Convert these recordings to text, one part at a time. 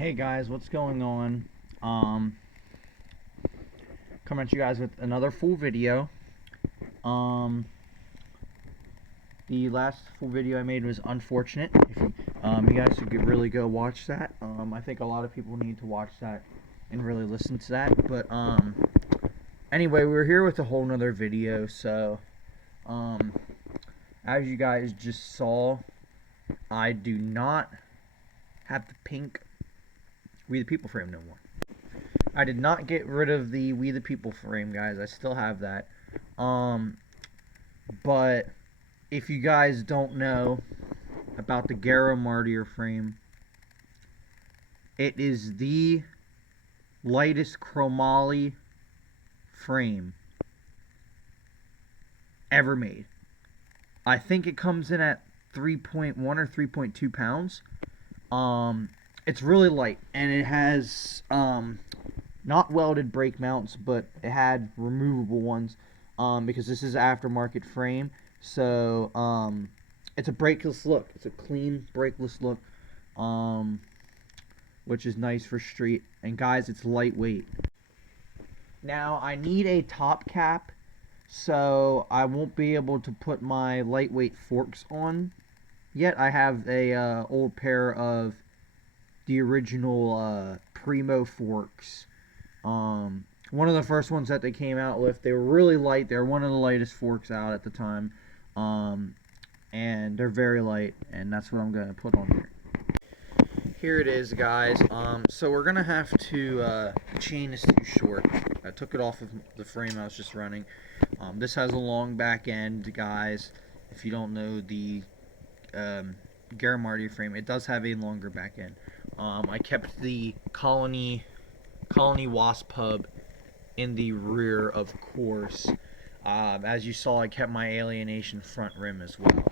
Hey guys, what's going on? Um, Coming at you guys with another full video. Um, the last full video I made was unfortunate. You guys should really go watch that. I think a lot of people need to watch that and really listen to that. But anyway, we're here with a whole nother video. So, as you guys just saw, I do not have the pink We the People frame no more. I did not get rid of the We the People frame, guys. I still have that. But if you guys don't know about the Garo Martyr frame, it is the lightest chromoly frame ever made. I think it comes in at 3.1 or 3.2 pounds. It's really light, and it has not welded brake mounts, but it had removable ones, because this is aftermarket frame. So it's a brakeless look. It's a clean brakeless look, which is nice for street. And guys, it's lightweight. Now I need a top cap, so I won't be able to put my lightweight forks on yet. I have a old pair of the original Primo forks. One of the first ones that they came out with. They were really light. They were one of the lightest forks out at the time. And they're very light, and that's what I'm going to put on here. Here it is, guys. So we're going to have to, the chain is too short. I took it off of the frame I was just running. This has a long back end, guys. If you don't know the Garo Martyr frame, it does have a longer back end. I kept the Colony Wasp hub in the rear, of course. As you saw, I kept my Alienation front rim as well.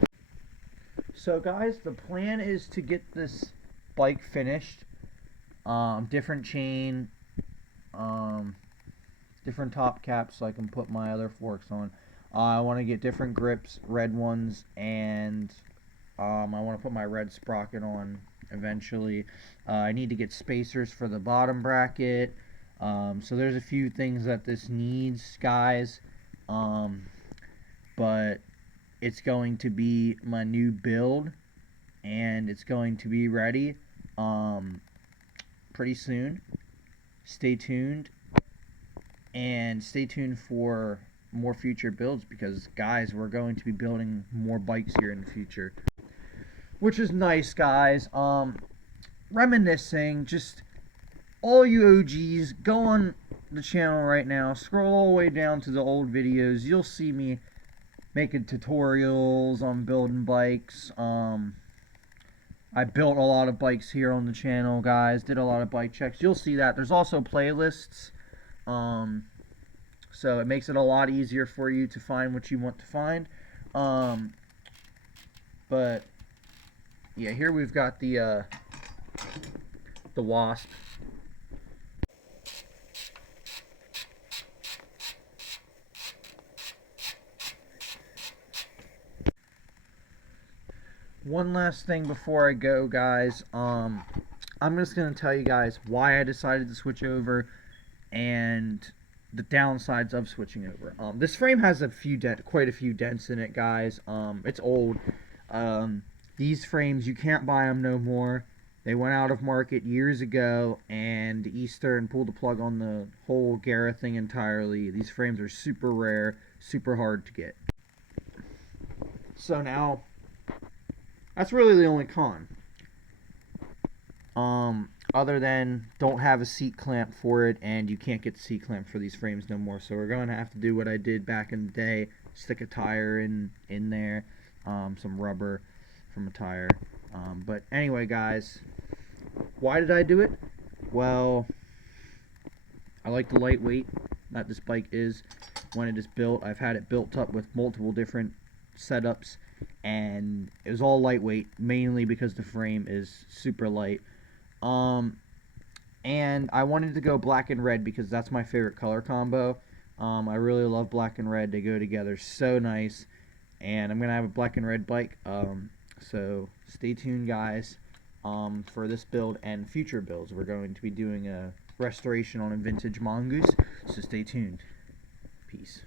So guys, the plan is to get this bike finished. Different chain, different top caps so I can put my other forks on. I want to get different grips, red ones, and I want to put my red sprocket on eventually. I need to get spacers for the bottom bracket. So there's a few things that this needs, guys. But it's going to be my new build, and it's going to be ready pretty soon. Stay tuned, and stay tuned for more future builds, because guys, we're going to be building more bikes here in the future, which is nice, guys. Reminiscing, just all you OGs, go on the channel right now, scroll all the way down to the old videos. You'll see me making tutorials on building bikes. I built a lot of bikes here on the channel, guys. Did a lot of bike checks. You'll see that. There's also playlists. So it makes it a lot easier for you to find what you want to find. But yeah, here we've got the Wasp. One last thing before I go, guys. I'm just going to tell you guys why I decided to switch over and the downsides of switching over. This frame has quite a few dents in it, guys. It's old. These frames, you can't buy them no more. They went out of market years ago, and Eastern pulled the plug on the whole Garo thing entirely. These frames are super rare, super hard to get. So now, that's really the only con. Other than don't have a seat clamp for it, and you can't get the seat clamp for these frames no more. So we're going to have to do what I did back in the day, stick a tire in there, some rubber from a tire. But anyway, guys, why did I do it? Well, I like the lightweight that this bike is when it is built. I've had it built up with multiple different setups, and it was all lightweight, mainly because the frame is super light. And I wanted to go black and red because that's my favorite color combo. I really love black and red. They go together so nice. And I'm going to have a black and red bike. So stay tuned, guys. for this build and future builds. We're going to be doing a restoration on a vintage mongoose, so stay tuned. Peace.